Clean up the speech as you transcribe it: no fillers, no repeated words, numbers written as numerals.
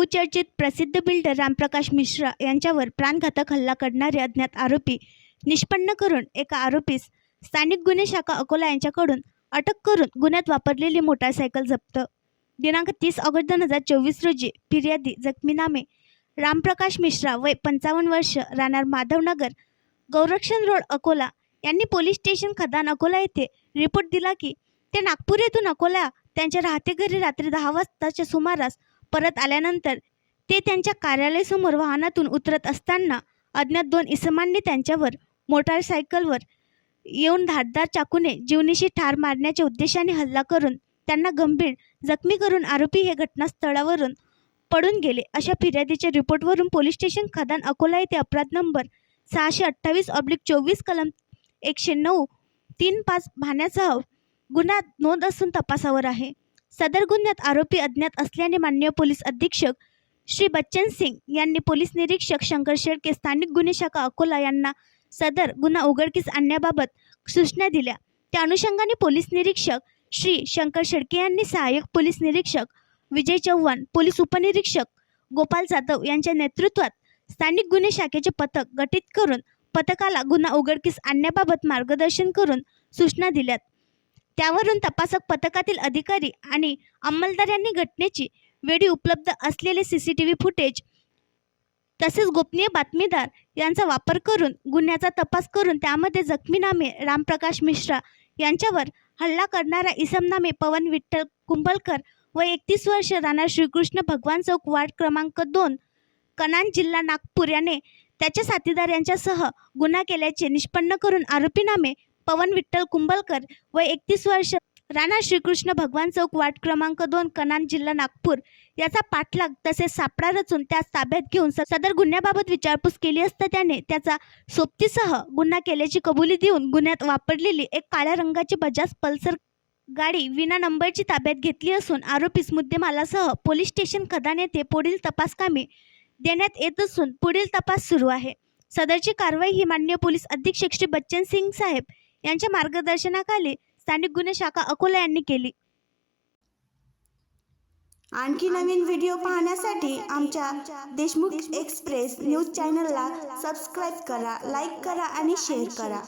बहुचर्चित प्रसिद्ध बिल्डर रामप्रकाश मिश्रा यांच्यावर प्राणघातक हल्ला करणारे अज्ञात आरोपी निष्पन्न करून एका आरोपीस स्थानिक गुन्हे शाखा अकोला यांच्याकडून अटक करून गुन्ह्यात वापरलेली मोटारसायकल जप्त. दिनांक 30 ऑगस्ट 2024 रोजी फिर्यादी जखमी नामे रामप्रकाश मिश्रा वय 55 वर्ष राहणार माधवनगर गौरक्षण रोड अकोला यांनी पोलीस स्टेशन खदान अकोला येथे रिपोर्ट दिला की ते नागपूर येथून अकोला त्यांच्या राहते घरी रात्री 10 वाजताच्या सुमारास परत आल्यानंतर ते त्यांच्या कार्यालयासमोर वाहनातून उतरत असताना अज्ञात 2 इसमांनी त्यांच्यावर मोटारसायकलवर येऊन धारदार चाकूने जीवनीशी ठार मारण्याच्या उद्देशाने हल्ला करून त्यांना गंभीर जखमी करून आरोपी हे घटनास्थळावरून पळून गेले. अशा फिर्यादीच्या रिपोर्टवरून पोलीस स्टेशन खदान अकोला येथे अपराध नंबर 628/24 कलम 109(3)(5) भाण्यासह गुन्हा नोंद असून तपासावर आहे. सदर गुन्ह्यात आरोपी अज्ञात असल्याने माननीय पोलीस अधीक्षक श्री बच्चन सिंग यांनी पोलीस निरीक्षक शंकर शेळके स्थानिक गुन्हे शाखा अकोला यांना सदर गुन्हा उघडकीस आणण्याबाबत सूचना दिल्या. त्या अनुषंगाने पोलीस निरीक्षक श्री शंकर शेळके यांनी सहाय्यक पोलीस निरीक्षक विजय चव्हाण, पोलीस उपनिरीक्षक गोपाल जाधव यांच्या नेतृत्वात स्थानिक गुन्हे शाखेचे पथक गठीत करून पथकाला गुन्हा उघडकीस आणण्याबाबत मार्गदर्शन करून सूचना दिल्यात. त्यावरून तपासक पथकातील अधिकारी आणि अंमलदार यांनी घटनेची वेळी उपलब्ध असलेले CCTV फुटेज तसेच गोपनीय बातमीदार यांचा वापर करून गुन्ह्याचा तपास करून त्यामध्ये जखमी नामे रामप्रकाश मिश्रा यांच्यावर हल्ला करणारा इसम नामे पवन विठ्ठल कुंभलकर वय 31 वर्ष राहणार श्रीकृष्ण भगवान चौक वार्ड क्रमांक 2 कनान जिल्हा नागपूर याने त्याच्या साथीदार यांच्यासह गुन्हा केल्याचे निष्पन्न करून आरोपी नामे पवन विठ्ठल कुंभलकर वय 31 वर्ष राहणार श्रीकृष्ण भगवान चौक वार्ड क्रमांक 2 कनान जिल्हा नागपूर याचा पाठलाग तसेच सापळा रचून त्यास ताब्यात घेऊन सदर गुन्ह्याबाबत विचारपूस केली असता त्याने त्याचा सोबतीसह गुन्हा केल्याची कबुली देऊन गुन्ह्यात वापरलेली एक काळ्या रंगाची बजाज पल्सर गाडी विना नंबरची ताब्यात घेतली असून आरोपीस मुद्देमालासह पोलीस स्टेशन खदान येथे पुढील तपासकामी देण्यात येत असून पुढील तपास सुरू आहे. सदरची कारवाई ही माननीय पोलीस अधीक्षक श्री बच्चन सिंग साहेब यांच्या मार्गदर्शनाखाली स्थानिक गुन्हे शाखा अकोला यांनी केली. आणखी नवीन व्हिडिओ पाहण्यासाठी आमच्या देशमुख एक्सप्रेस न्यूज चॅनलला सबस्क्राईब करा, लाईक करा आणि शेअर करा.